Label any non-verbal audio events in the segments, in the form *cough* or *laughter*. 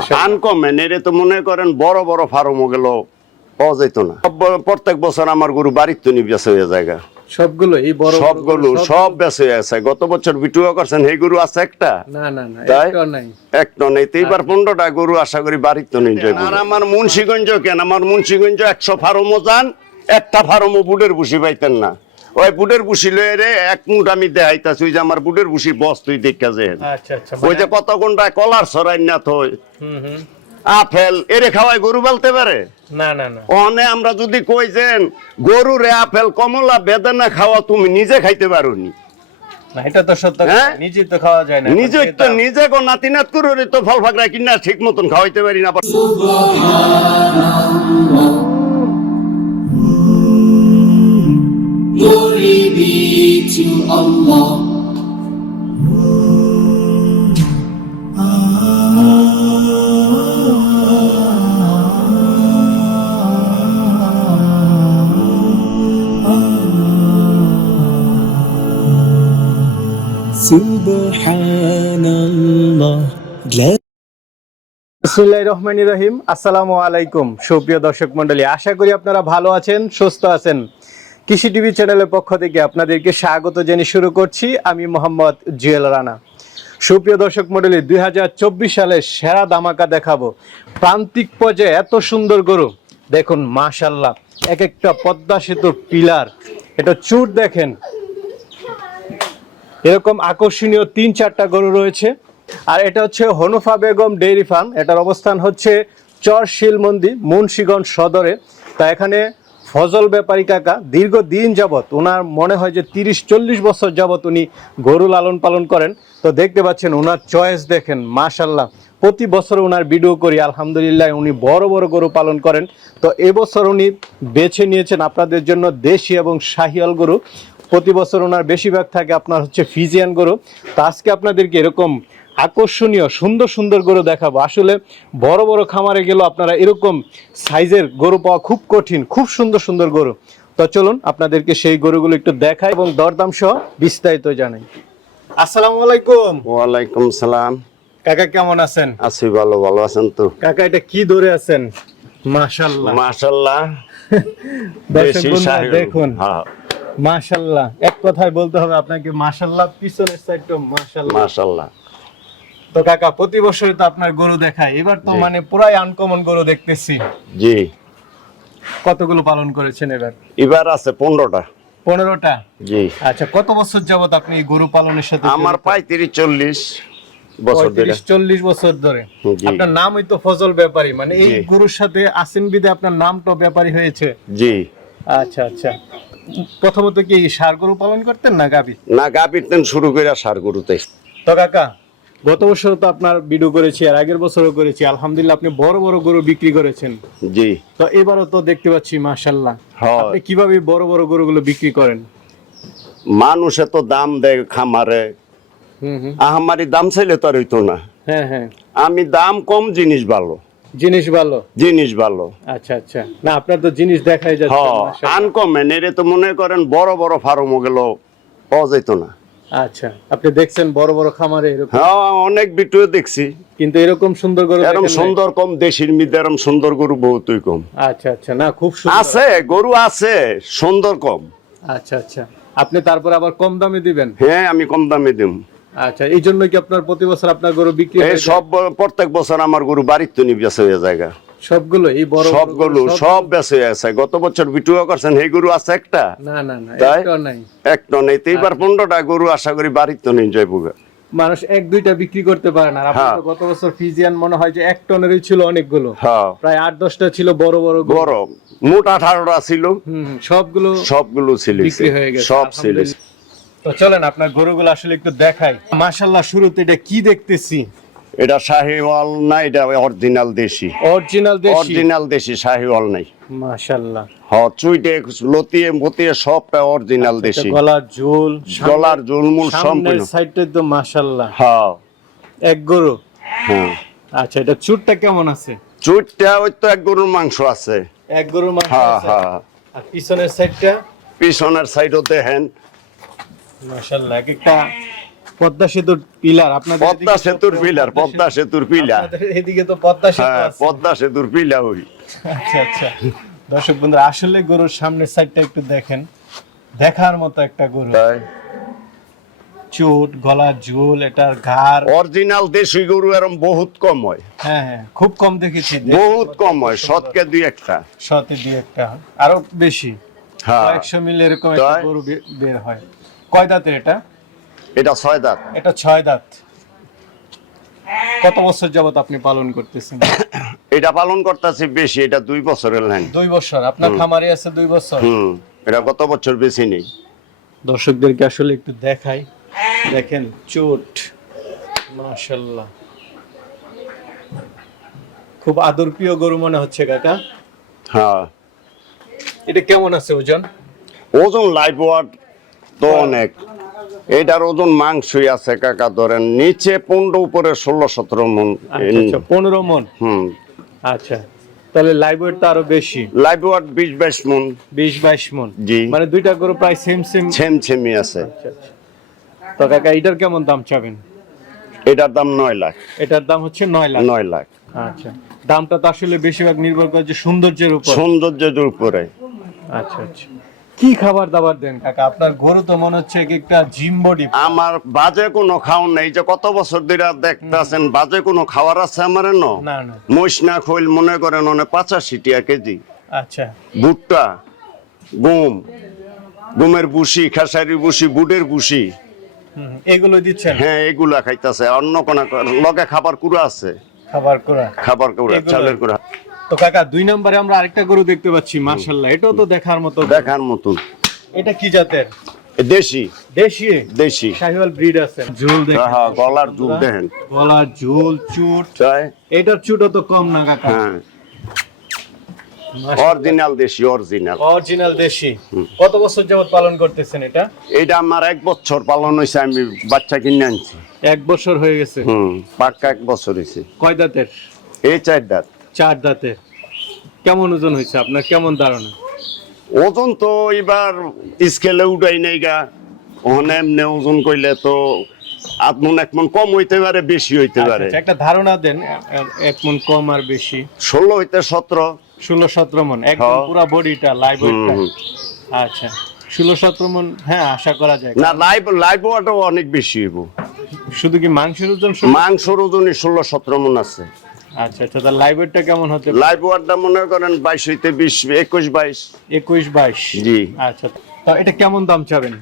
মাশাআল্লাহ। আনকমন এর তো মনে করেন বড় বড় ফার্মও গেল পাওয়া যেত না। প্রত্যেক বছর আমার গরু বাড়ির তো নিবেছে হয়ে জায়গা সবগুলো এই বড় বড় সবগুলো সব বেঁচে আছে। গত বছর বিটুয়া করছেন এই গরু আছে একটা? না না না তাই? নাই। এক টন এইবার পনেরোটা গরু আশা করি বাড়ির তো নিয়ে যাব। আর আমার মুন্সিগঞ্জ কেন? আমার মুন্সিগঞ্জ একশো ফার্মও যান একটা ফার্মও বুডের বুসি পাইতেন না। ওই বুটের বুসি লয়ে রে এক মুঠ আমি দেখাইতাছি ওই যে আমার বুটের বুসি বস তুই দেখা যে। আচ্ছা আচ্ছা ওই যে কত ঘণ্টা কলার সরাই না থই। হুম হুম। আপেল এরে খাওয়াই গরু বলতে পারে? না না না। অনে আমরা যদি কই যেন গরু রে আপেল কমলা বেদানা খাওয়া তুমি নিজে খাইতে পারো নি এটা তো সত্য? নিজে তো খাওয়া যায় না নিজে তো নিজে গো নাতি নাত করে তো ফল ফাকরা কিনা ঠিক মতন খাওয়াইতে পারি না। Be to Allah. রহিম। আসসালামু আলাইকুম সুপ্রিয় দর্শক মন্ডলী আশা করি আপনারা ভালো আছেন সুস্থ আছেন। কৃষি টিভি চ্যানেলের পক্ষ থেকে আপনাদেরকে স্বাগত জানিয়ে শুরু করছি। আমি মোহাম্মদ জুয়েল রানা। সুপ্রিয় দর্শক মণ্ডলী, দুই সালে সেরা দামাকা দেখাবো। প্রান্তিক পর্যায়ে এত সুন্দর গরু। দেখুন মাশাল্লাহ এক একটা পদ্মা সেতুর পিলার। এটা চুট দেখেন। এরকম আকর্ষণীয় তিন চারটা গরু রয়েছে। আর এটা হচ্ছে হনুফা বেগম ডেইরি ফার্ম। এটার অবস্থান হচ্ছে চর শিলমন্দি মুন্সিগঞ্জ সদরে। তা এখানে ফজল ব্যাপারী কাকা, দীর্ঘদিন যাবৎ, ওনার মনে হয় যে তিরিশ, চল্লিশ বছর যাবত উনি গরু লালন পালন করেন। তো দেখতে পাচ্ছেন, ওনার চয়েস দেখেন মাশাল্লাহ প্রতি বছর ওনার ভিডিও করি, আলহামদুলিল্লাহ উনি বড় বড় গরু পালন করেন। তো এবছর উনি বেছে নিয়েছেন আপনাদের জন্য দেশি এবং শাহিয়াল গরু। প্রতি বছর ওনার বেশিরভাগ থাকে আপনার হচ্ছে ফিজিয়ান গরু। তো আজকে আপনাদেরকে এরকম আকর্ষণীয় সুন্দর সুন্দর গরু দেখাবো। আসলে বড় বড় খামারে গেলেও আপনারা এরকম সাইজের গরু পাওয়া খুব কঠিন খুব সুন্দর সুন্দর গরু। তো চলুন আপনাদেরকে সেই গরুগুলো একটু দেখাই এবং দরদাম সহ বিস্তারিত জানাই। আসসালামু আলাইকুম। ওয়ালাইকুম সালাম। কাকা কেমন আছেন? আছি ভালো ভালো আছেন তো? কাকা এটা কি ধরে আছেন? *laughs* বন্ধুরা শাহিওয়াল। দেখুন। হ্যাঁ। মাশাল্লাহ এক কথায় বলতে হবে আপনাকে মাশাল্লাহ পিছনের সাইডটা মাশাল্লাহ মাশাল্লাহ তো কাকা প্রতি বছরই তো আপনার গরু দেখায়। এবার তো মানে পুরাই আনকমন গরু দেখতেছি। জি। কতগুলো পালন করেছেন এবার? এবার আছে পনেরোটা। পনেরোটা? জি। আচ্ছা কত বছর যাবত আপনি গরু পালনের সাথে আমার চল্লিশ বছর ধরে। চল্লিশ বছর ধরে। আপনার নামই তো ফজল ব্যাপারী মানে এই গরুর সাথে আসেন বিদে আপনার নামটা ব্যাপারী হয়েছে। জি। আচ্ছা আচ্ছা। প্রথমত কি সার গরু পালন করতেন না গাবি না গাভীর তেন শুরু করে সার গরুতে। তো কাকা গত বছর তো আপনার ভিডিও করেছি আর আগের বছরও করেছি। আলহামদুলিল্লাহ আপনি বড় বড় গরু বিক্রি করেছেন। জি। তো এবারও তো দেখতে পাচ্ছি মাশাল্লাহ আপনি কীভাবে বড় বড় গরুগুলো বিক্রি করেন? মানুষে তো দাম দেয় খামারে। হুম হুম। আহামারি দাম চাইলে তো আর হইতো না। হ্যাঁ হ্যাঁ। আমি দাম কম জিনিস ভালো। জিনিস ভালো? জিনিস ভালো। আচ্ছা আচ্ছা। না আপনার তো জিনিস দেখাই যাচ্ছে। আনকমন এর তো মনে করেন বড় বড় ফার্মও গেল পাওয়া যেত না। আচ্ছা আপনি দেখছেন বড় বড় খামারে এরকম? হ্যাঁ অনেক ভিডিও দেখছি। কিন্তু এরকম সুন্দর গরু নাই? সুন্দর কম দেশির মধ্যে এরম সুন্দর গরু বহুতই কম। আচ্ছা আচ্ছা না খুব সুন্দর। আছে গরু আছে সুন্দর কম। আচ্ছা আচ্ছা আপনি তারপর আবার কম দামে দিবেন? হ্যাঁ আমি কম দামে দিম। আচ্ছা এই জন্য কি আপনার প্রতি বছর আপনার গরু বিক্রি হয়ে? সব প্রত্যেক বছর আমার গরু বাড়ির তো নিবেছে হয়ে জায়গা। সবগুলো এই বড় বড় সবগুলো সব বেঁচে আছে। গত বছর ভিডিও করছেন এই গরু আছে একটা? না না না তাই? নাই। এক টন তো এইবার পনেরোটা গরু আশা করি বাড়ির নিয়ে যাইব মানুষ এক দুইটা বিক্রি করতে পারে না। আপনার হ্যাঁ। তো গত বছর ফিজিয়ান মনে হয় যে এক টনেরই ছিল অনেকগুলো। হ্যাঁ। প্রায় আট দশটা ছিল বড় বড় গরু। বড়। মোট আঠারোটা ছিল। সবগুলো সবগুলো ছিল বিক্রি হয়ে গেছে সব ছিল। তো চলেন আপনার গরুগুলো আসলে একটু দেখাই। মাশাল্লাহ শুরুতে এটা কি দেখতেছি? এটা শাহিওয়াল না এটা অরিজিনাল দেশি। অরিজিনাল দেশি? অরিজিনাল দেশি শাহিওয়াল নাই। মাশাল্লাহ হ চুইটে লতিয়ে মতিয়ে সবটা অরিজিনাল দেশি। গলার ঝোল গলার সামনের সম্পূর্ণ। সাইডটা তো মাশাল্লাহ হ্যাঁ। এক গরু? হ্যাঁ। আচ্ছা এটা চুটটা কেমন আছে? চুইটটা ওই তো এক গরুর মাংস আছে। এক গরুর মাংস হ্যাঁ হ্যাঁ। আর পিছনের সাইডটা? পিছনের সাইডও দেখেন। মাশাল্লাহ এক একটা পদ্মা সেতুর পিলার আপনাদের পদ্মা সেতুর পিলার পদ্মা সেতুর পিলার। এদিকে তো পদ্মা সেতু হ্যাঁ আছে। পদ্মা সেতুর পিলা ওই। আচ্ছা আচ্ছা। দর্শক বন্ধুরা আসলে গরুর সামনের সাইডটা একটু দেখেন। দেখার মতো একটা গরু। তাই? চুট গলা ঝুল এটার ঘাড়। অরিজিনাল দেশি গরু এরম বহুত কম হয়। হ্যাঁ হ্যাঁ খুব কম দেখেছি। বহুত কম হয় শতকে দুই একটা। শতে দুই একটা আরও বেশি। হ্যাঁ। কয়েকশো মিল এরকম একটা গরু বের হয়। কয় দাঁতের এটা? এটা ছয় দাঁত। এটা ছয় দাঁত। কত বছর যাবত আপনি পালন করতেছেন? এটা পালন করতেছি বেশি এটা দুই বছরের লাইন দুই বছর আপনার খামারে আছে দুই বছর? হুম এটা গত বছর বেশি নেই? দর্শকদেরকে আসলে একটু দেখাই। দেখেন চোট মাশাল্লাহ খুব আদর প্রিয় গরু মনে হচ্ছে কাকা। হ্যাঁ। এটা কেমন আছে ওজন? ওজন লাইফ ওয়াট তো অনেক। এটার ওজন মাংসই আছে কাকা ধরেন নিচে পনেরো উপরে ষোলো সতেরো মন। আচ্ছা আচ্ছা পনেরো মন? হুম। আচ্ছা তাহলে লাইভ ওয়েট তো আরও বেশি। ওয়াট বিশ বাইশ মন। বিশ বাইশ মন? জি। মানে দুইটা গরু প্রায় সেম সেম ছেম ছেমি আছে। আচ্ছা। তো কাকা এটার কেমন দাম চাবেন? এটার দাম নয় লাখ। এটার দাম হচ্ছে নয় লাখ। নয় লাখ। আচ্ছা দামটা তো আসলে বেশিরভাগ নির্ভর করে যে সৌন্দর্যের উপর। সৌন্দর্যের উপরে। আচ্ছা আচ্ছা। কি খাবার দাবার দেন? কাকা আপনার গরু তো মনে হচ্ছে এক একটা জিম বডি। আমার বাজে কোনো খাওয়ার নেই যে কত বছর ধরে দেখতেছেন বাজে কোনো খাবার আছে আমার ন না না। মহিষ না খইল মনে করেন অনেক পাঁচাশি টিয়া কেজি। আচ্ছা। ভুট্টা গম গমের বুসি খেসারি বুসি বুটের বুসি এগুলো দিচ্ছেন? হ্যাঁ এগুলা খাইতেছে। অন্য কোন লগে খাবার কুড়া আছে? খাবার করা খাবার কুড়া চালের কুড়া। তো কাকা দুই নম্বরে আমরা আরেকটা গরু দেখতে পাচ্ছি মার্শাল্লাহ এটাও তো দেখার মতো দেখার মতন। এটা কি জাতের? দেশি। দেশি? দেশি। শাহিওয়াল ব্রিড আছে। ঝুল দেখেন। হ্যাঁ গলার দুধ দেখেন। গলা ঝুল চুট। এটার চুটও তো কম না কাকা। হ্যাঁ। অরিজিনাল দেশি অরিজিনাল। অরিজিনাল দেশি। কত বছর যাবত পালন করতেছেন এটা? এটা আমার এক বছর পালন হয়েছে আমি বাচ্চা কিনে আনছি। এক বছর হয়ে গেছে। হুম পাক্কা এক বছর হয়েছে কয় দাঁতের? এই চার দাঁত। চার দাঁতের কেমন ওজন হয়েছে আপনার? কেমন ধারণা? ওজন তো এবার স্কেলে উঠাই নাই গা। ওখানে এমনি ওজন কইলে তো আধ মন এক মন কম হইতে পারে বেশি হইতে পারে। আচ্ছা, একটা ধারণা দেন এক মন কম আর বেশি। ষোলো হইতে সতেরো। ষোলো সতেরো মন একদম। পুরো বডিটা লাইভ। আচ্ছা ষোলো সতেরো মন হ্যাঁ আশা করা যায়। না লাইভ লাইভ ওয়াটাও অনেক বেশি হইব। শুধু কি মাংসের ওজন? মাংসর ওজনই ষোলো সতেরো মন আছে। আচ্ছা আচ্ছা তার লাইভ ওয়েটটা কেমন হতে লাইভ ওয়াটটা মনে করেন বাইশ হইতে বিশ একুশ বাইশ। একুশ বাইশ? জি। আচ্ছা তা এটা কেমন দাম চাবেন?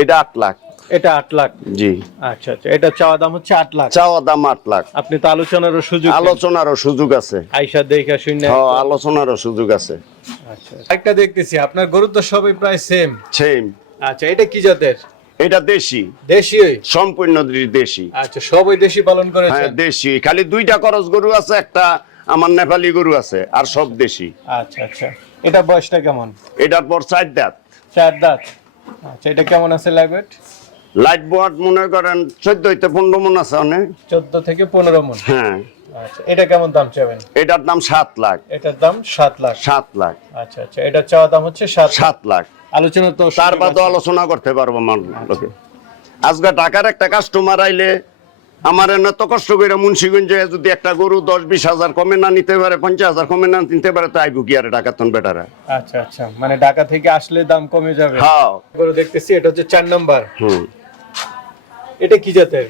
এটা আট লাখ। এটা আট লাখ? জি। আচ্ছা আচ্ছা এটা চাওয়া দাম হচ্ছে আট লাখ? চাওয়া দাম আট লাখ। আপনি তো আলোচনারও সুযোগ আলোচনারও সুযোগ আছে। আইসা দেখা শূন্য হ্যাঁ আলোচনারও সুযোগ আছে। আচ্ছা একটা দেখতেছি আপনার গরু তো সবই প্রায় সেম সেম আচ্ছা এটা কি জাতের? এটা দেশি। দেশি সম্পূর্ণ দেশি আচ্ছা সবই দেশি পালন হ্যাঁ দেশি। খালি দুইটা করস গরু আছে একটা আমার নেপালি গরু আছে আর সব দেশি। আচ্ছা আচ্ছা। এটা বয়সটা কেমন? এটার পর চার দাঁত। চার দাঁত? আচ্ছা এটা কেমন আছে লাইভেট লাইট বোর্ড মনে করেন চোদ্দ হইতে পনেরো মন আছে অনেক। চোদ্দ থেকে পনেরো মন? হ্যাঁ। আচ্ছা এটা কেমন দাম চাবেন? এটার দাম সাত লাখ। এটার দাম সাত লাখ। সাত লাখ। আচ্ছা আচ্ছা এটা চাওয়া দাম হচ্ছে সাত সাত লাখ। আলোচনা তো তার সুযোগ বাদে আলোচনা করতে পারব আমার আজকে ঢাকার একটা কাস্টমার আইলে আমার এনে এত কষ্ট করে মুন্সিগঞ্জে যদি একটা গরু দশ বিশ হাজার কমে না নিতে পারে পঞ্চাশ হাজার কমে না নিতে পারে তো আইবু কি আর ডাকাতন বেটারা? আচ্ছা আচ্ছা। মানে ঢাকা থেকে আসলে দাম কমে যাবে? হ্যাঁ। গরু দেখতেছি এটা হচ্ছে চার নাম্বার। হুম। এটা কি জাতের?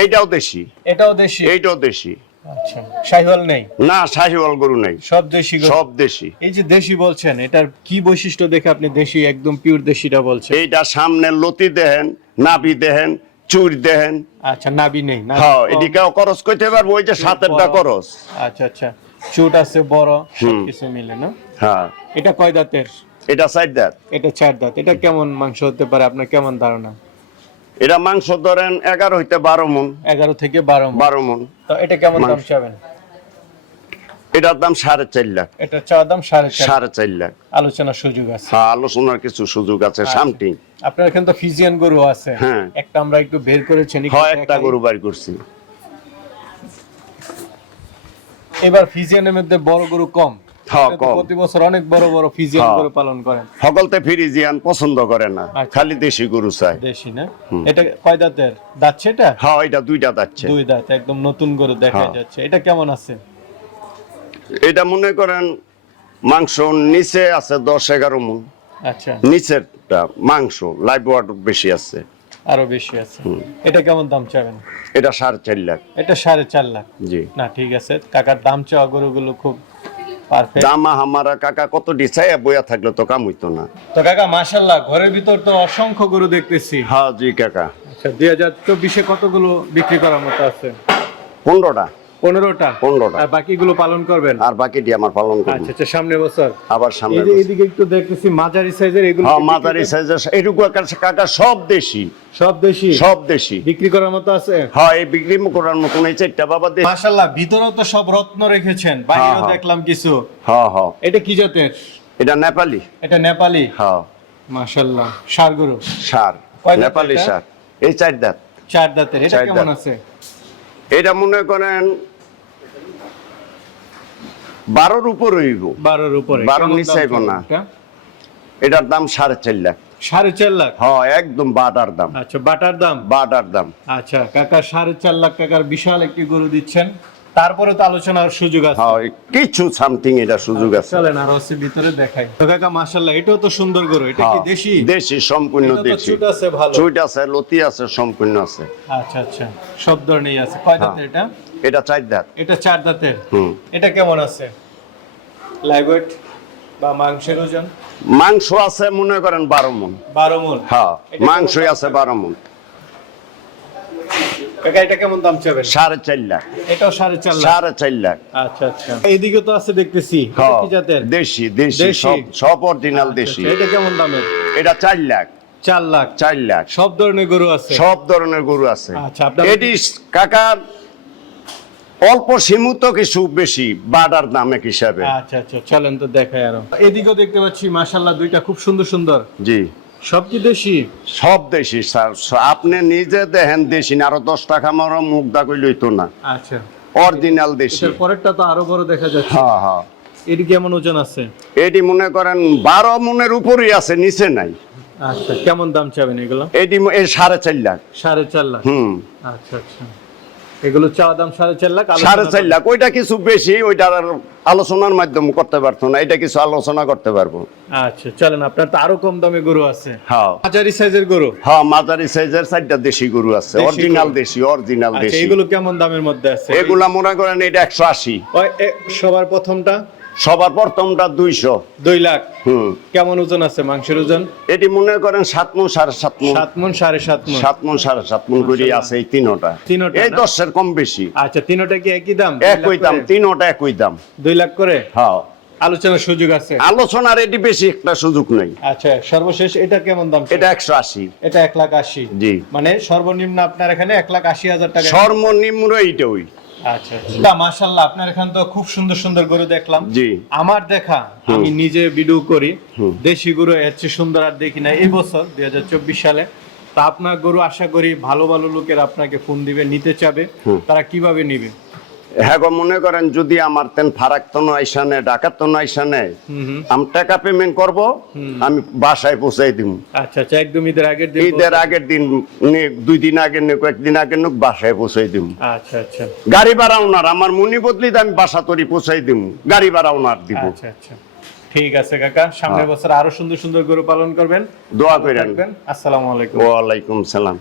এইটাও দেশি। এটাও দেশি? এইটাও দেশি। আচ্ছা। শাহিওয়াল নেই? না শাহিওয়াল গরু নাই। সব দেশি সব দেশি। এই যে দেশি বলছেন এটার কি বৈশিষ্ট্য দেখে আপনি দেশি একদম পিওর দেশিটা বলছেন? এইটা সামনে লতি দেহেন নাভি দেহেন চুর দেহেন। আচ্ছা নাবি নেই নাভি হ্যাঁ। এদিকেও করস কইতে পারব ওই যে সাতেরটা। করস আচ্ছা আচ্ছা। চুট আছে বড় সবকিছু মিলে না? হ্যাঁ। এটা কয় দাঁতের? এটা সাইড দাঁত। এটা চার দাঁত। এটা কেমন মাংস হতে পারে? আপনার কেমন ধারণা? এটা মাংস ধরেন এগারো হইতে বারো মন। এগারো থেকে বারো। বারো মন। তো এটা কেমন দাম চাবেন? এটার দাম সাড়ে চার লাখ। এটা চাওয়া দাম সাড়ে সাড়ে চার লাখ। আলোচনার সুযোগ আছে। হ্যাঁ আলোচনার কিছু সুযোগ আছে সামটিং আপনার এখানে তো ফিজিয়ান গরু আছে। হ্যাঁ। একটা আমরা একটু বের করেছেন হয় একটা গরু বাড়ি করছি। এবার ফিজিয়ানের মধ্যে বড় গরু হ্যাঁ, কম। প্রতি বছর অনেক বড় বড় ফিজিয়ান হ্যাঁ। গরু পালন করেন। সকলতে ফিরিজিয়ান পছন্দ করে না আচ্ছা। খালি দেশি গরু চাই দেশি না? এটা কয় দাঁতের? যাচ্ছে এটা? হ্যাঁ এটা দুইটা যাচ্ছে দুই দাঁত একদম নতুন গরু দেখা হ্যাঁ। যাচ্ছে। এটা কেমন আছে? এটা মনে করেন মাংস নিচে আছে দশ এগারো মন। আচ্ছা। নিচেরটা মাংস লাইভ ওয়াট বেশি আছে। আরও বেশি আছে। এটা কেমন দাম চাবেন? এটা সাড়ে চার লাখ। এটা সাড়ে চার লাখ। জি। না ঠিক আছে। কাকার দাম চাওয়া গরুগুলো খুব দামা হামারা কাকা কত ডিসাইয়া বইয়া থাকলে তো কাম হইতো না। তো কাকা মাশাল্লাহ ঘরের ভিতর তো অসংখ্য গরু দেখতেছি। হ্যাঁ জি কাকা। আচ্ছা দুই হাজার চব্বিশে কতগুলো বিক্রি করার মতো আছে? পনেরোটা। পনেরোটা? পনেরোটা। আর বাকিগুলো পালন করবেন? আর বাকিটি আমার পালন করব। আচ্ছা আচ্ছা সামনে বছর। আবার সামনে এইদিকে একটু দেখতেছি মাঝারি সাইজের এগুলো হ্যাঁ কি মাদারি সাইজের এটুকু কাকা- কাকা সব দেশি। সব দেশি? সব দেশি। বিক্রি করার মতো আছে? হ্যাঁ এই বিক্রি করার মতন এই চারটা বাবা দেশি। মাশাল্লাহ ভিতরেও তো সব রত্ন রেখেছেন বাইরেও হ্যাঁ। দেখলাম কিছু। হ্যাঁ হ্যাঁ। এটা কি জাতের? এটা নেপালি। এটা নেপালি? হ্যাঁ। মাশাল্লাহ সার গরু। সার নেপালি সার। এই চার দাঁত চার দাঁতের এটা কেমন আছে? এটা মনে করেন বারোর উপর হইব। বারোর উপরে। বারোর কেমন নিচে না। এটার দাম সাড়ে চার লাখ। সাড়ে চার লাখ? হ্যাঁ একদম বাটার দাম। আচ্ছা বাটার দাম? বাটার দাম। আচ্ছা কাকা সাড়ে চার লাখ টাকার বিশাল একটি গরু দিচ্ছেন। তারপরে তো আলোচনার সুযোগ আছে। হ্যাঁ কিছু সামথিং এটা সুযোগ আছে। চলেন আর হচ্ছে ভিতরে দেখাই। তো কাকা মাশাল্লাহ এটাও তো সুন্দর গরু। এটা কি হ্যাঁ, দেশি? দেশি সম্পূর্ণ দেশি। চুট আছে ভালো। চুইট আছে লতি আছে সম্পূর্ণ আছে। আচ্ছা আচ্ছা সব ধরনেরই আছে। কয় হ্যাঁ। দাঁতের এটা? এটা চার দাঁত। এটা চার দাঁতের। হুম। এটা কেমন আছে? লাইভ ওয়েট বা মাংসের ওজন? মাংস আছে মনে করেন বারো মন। বারো মন? হ্যাঁ মাংসই আছে বারো মন। কাকা এটা কেমন দাম চাবেন? সাড়ে চার লাখ। এটাও সাড়ে চার লাখ? সাড়ে চার লাখ। আচ্ছা আচ্ছা। এইদিকে তো আছে দেখতেছি। কি জাতের? দেশি দেশি? সব সব অরিজিনাল দেশি। আচ্ছা, এটা কেমন দামের? এটা চার লাখ। চার লাখ। চার লাখ। সব ধরনের গরু আছে? সব ধরনের গরু আছে। আচ্ছা, এটি কাকা অল্প সীমিত কিছু বেশি বাটার দাম হিসাবে। আচ্ছা আচ্ছা চলেন তো দেখাই আরও। এদিকেও দেখতে পাচ্ছি মাশাল্লাহ দুইটা খুব সুন্দর সুন্দর। জি। সব কি দেশি? সব দেশি স্যার। আপনি নিজে দেখেন দেশি না আরও দশ টাকা আমার মুখ দা লইতো না। আচ্ছা। অরিজিনাল দেশি। পরেরটা তো আরও বড় দেখা যাচ্ছে। হ্যাঁ হ্যাঁ। এটি কেমন ওজন আছে? এটি মনে করেন বারো মনের উপরই আছে নিচে নাই। আচ্ছা কেমন দাম চাবেন এগুলো? এটি সাড়ে চার লাখ। সাড়ে চার লাখ। হুম। আচ্ছা আচ্ছা। এগুলো চাওয়া দাম সাড়ে চার লাখ সাড়ে চার লাখ ওইটা কিছু বেশি ওইটা আর আলোচনার মাধ্যমে করতে পারতো না এটা কিছু আলোচনা করতে পারব। আচ্ছা চলেন আপনার তো আরও কম দামে গরু আছে। হ্যাঁ। মাঝারি সাইজের গরু? হ্যাঁ মাঝারি সাইজের চারটা দেশি গরু আছে অরিজিনাল দেশি অরিজিনাল আচ্ছা দেশি। এগুলো কেমন দামের মধ্যে আছে? এগুলা মনে করেন এটা একশো আশি। সবার প্রথমটা? সবার প্রথমটা দুইশো। দুই লাখ। হুম। কেমন ওজন আছে মাংসের ওজন? এটি মনে করেন সাত মন সাড়ে সাত মন সাত মন সাড়ে সাত মন সাত মন সাড়ে সাত মন করে আছে এই তিনোটা। তিনোটা এই দশের কম বেশি। আচ্ছা তিনোটা কি একই দাম? একই দাম? তিনোটা একই দাম। দুই লাখ করে? হ্যাঁ। আলোচনার সুযোগ আছে? আলোচনার এটি বেশি একটা সুযোগ নেই। আচ্ছা সর্বশেষ এটা কেমন দাম এটা একশো আশি। এটা এক লাখ আশি। জি। মানে সর্বনিম্ন আপনার এখানে এক লাখ আশি হাজার টাকা। সর্বনিম্ন এইটা ওই। মাশাল্লাহ আপনার এখানে তো খুব সুন্দর সুন্দর গরু দেখলাম। জি। আমার দেখা আমি নিজে ভিডিও করি। দেশি গরু এর চেয়ে সুন্দর আর দেখি না এই বছর দুই হাজার চব্বিশ সালে তা আপনার গরু আশা করি ভালো ভালো লোকের আপনাকে ফোন দিবে নিতে চাবে। তারা কীভাবে নিবে? হ্যাঁ গো, মনে করেন যদি আমার তেন ফারাক তো ডাকাত তো আমি টাকা পেমেন্ট করব আমি বাসায় পৌঁছাই দিব আচ্ছা আচ্ছা একদম ঈদের আগের দিন ঈদের আগের দিন দুই দিন আগে নুক বাসায় পৌঁছাই দিব আচ্ছা আচ্ছা। গাড়ি ভাড়া ওনার আমার মনি বদলি আমি বাসা তৈরি পৌঁছাই দিব গাড়ি ভাড়া ওনার দিব। আচ্ছা আচ্ছা। ঠিক আছে কাকা সামনের বছর আরও সুন্দর সুন্দর গরু পালন করবেন। দোয়া করে রাখবেন আসসালামু আলাইকুম। ওয়ালাইকুম সালাম।